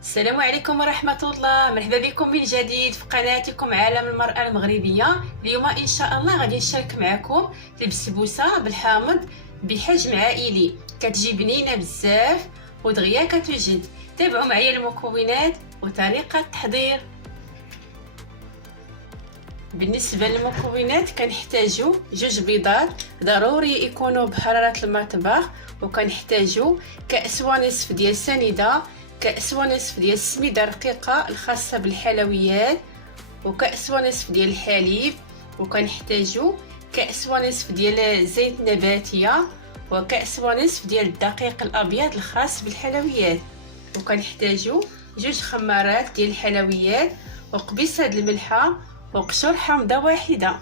السلام عليكم ورحمة الله. مرحبا بكم من جديد في قناتكم عالم المرأة المغربية. اليوم إن شاء الله غادي نشارك معكم البسبوسة بالحامض بحجم عائلي، كتجي بنينة بزاف ودغيا كتوجد. تابعوا معايا المكونات وطريقة التحضير. بالنسبة للمكونات كنحتاجو 2 بيضات ضروري يكونوا بحرارة المطبخ، وكنحتاجو كأس ونصف ديال سنيدة، كأس ونصف ديال السميدة رقيقة الخاصة بالحلويات، وكأس ونصف ديال الحليب، وكنحتاجو كأس ونصف ديال زيت نباتية، وكأس ونصف ديال الدقيق الأبيض الخاص بالحلويات، وكنحتاجو 2 خمارات ديال الحلويات، وقبيصة الملحة، وقشور حامضة واحدة.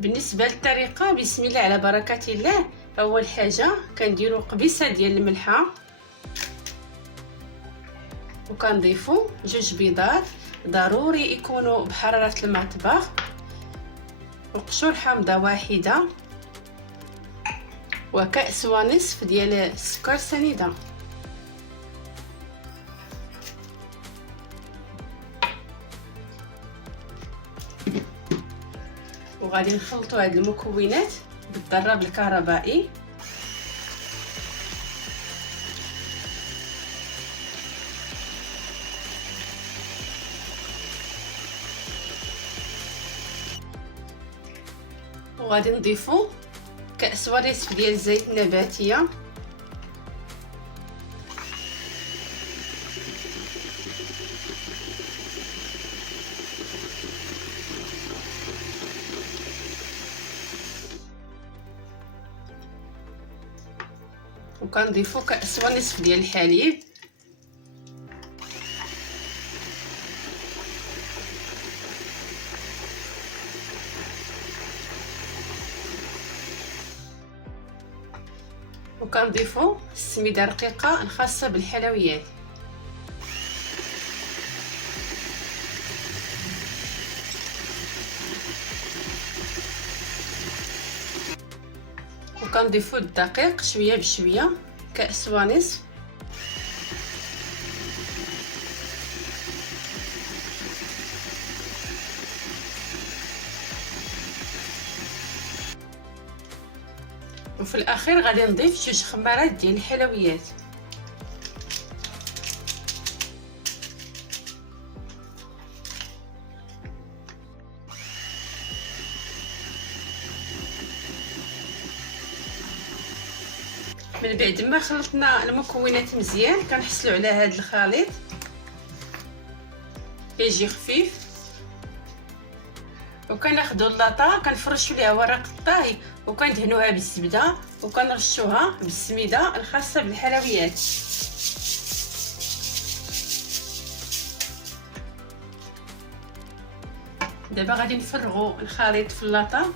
بالنسبة للطريقة بسم الله على بركة الله. أول حاجة كنديرو قبيصة ديال الملحة، وكنضيفو 2 بيضات ضروري يكونوا بحرارة المطبخ، وقشور حامضة واحدة، وكأس ونصف ديال السكر سنيدة. وغادي نخلطوا هاد المكونات بالضراب الكهربائي. وغادي نضيفوا كأس ونصف ديال الزيت النباتيه، وكنضيفوا كأس ونصف ديال الحليب، وكنضيفوا السميده الرقيقه الخاصه بالحلويات، وكنضيفوا الدقيق شويه بشويه، كأس ونصف، وفي الاخير غادي نضيف 2 خمارات ديال الحلويات. من بعد ما خلطنا المكونات مزيان كنحصلوا على هذا الخليط كيجي خفيف، وكناخذوا اللاطه كنفرشوا ليها ورق الطهي وكندهنوها بالزبده، وكنرشوها بالسميده الخاصه بالحلويات. دابا غادي نفرغوا الخليط في اللاطه،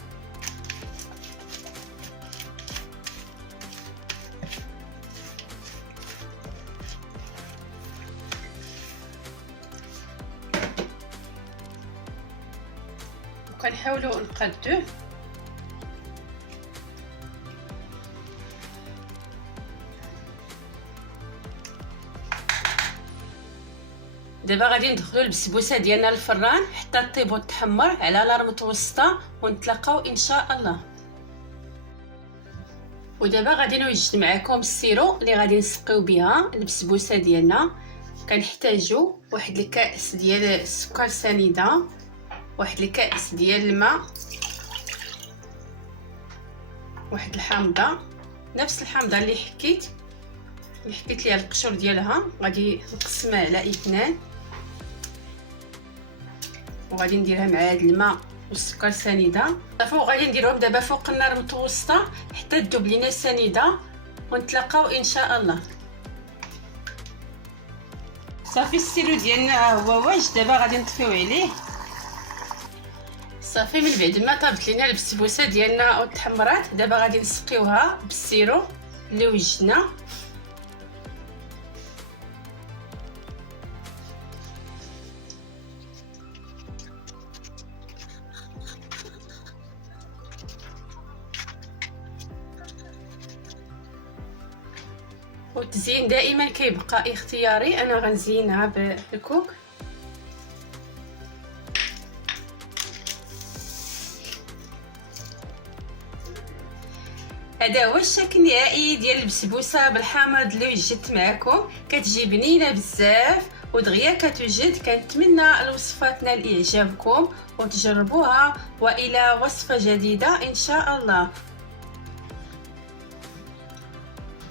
وكنحاولوا نقادوه. دابا غادي ندخلوا البسبوسه ديالنا للفران حتى طيب وتحمر على نار متوسطه، ونتلاقاو ان شاء الله. ودابا غادي نوجد معكم السيرو اللي غادي نسقيو بها البسبوسه ديالنا. كنحتاجوا واحد الكاس ديال السكر سنيده، واحد الكاس ديال الماء، واحد الحامضه نفس الحامضه اللي حكيت ليها القشور ديالها، غادي نقسمها على 2، وغادي نديرها مع هذا الماء والسكر سنيده صافي. وغادي نديرهم دابا فوق النار متوسطه حتى تذوب لينا السنيده، ونتلاقاو ان شاء الله. صافي السيرو ديالنا هو واجد، دابا غادي نطفيو عليه صافي. من بعد ما طابت لينا البسبوسه ديالنا وتحمرات، دابا غادي نسقيوها بالسيرو اللي وجدنا. والتزيين دائما كيبقى اختياري، انا غنزينها بالكوك. هذا هو الشكل النهائي ديال البسبوسه بالحامض اللي وجدت معكم، كتجي بنينه بزاف ودغيا كتوجد. كنتمنى الوصفه تنال اعجابكم وتجربوها، والى وصفه جديده ان شاء الله.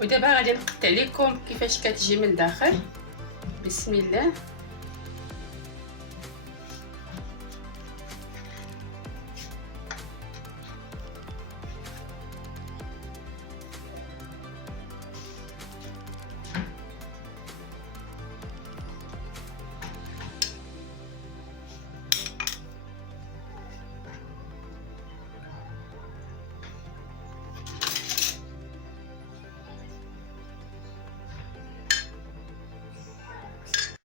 ودابا غادي نقطع لكم كيفاش كتجي من الداخل. بسم الله.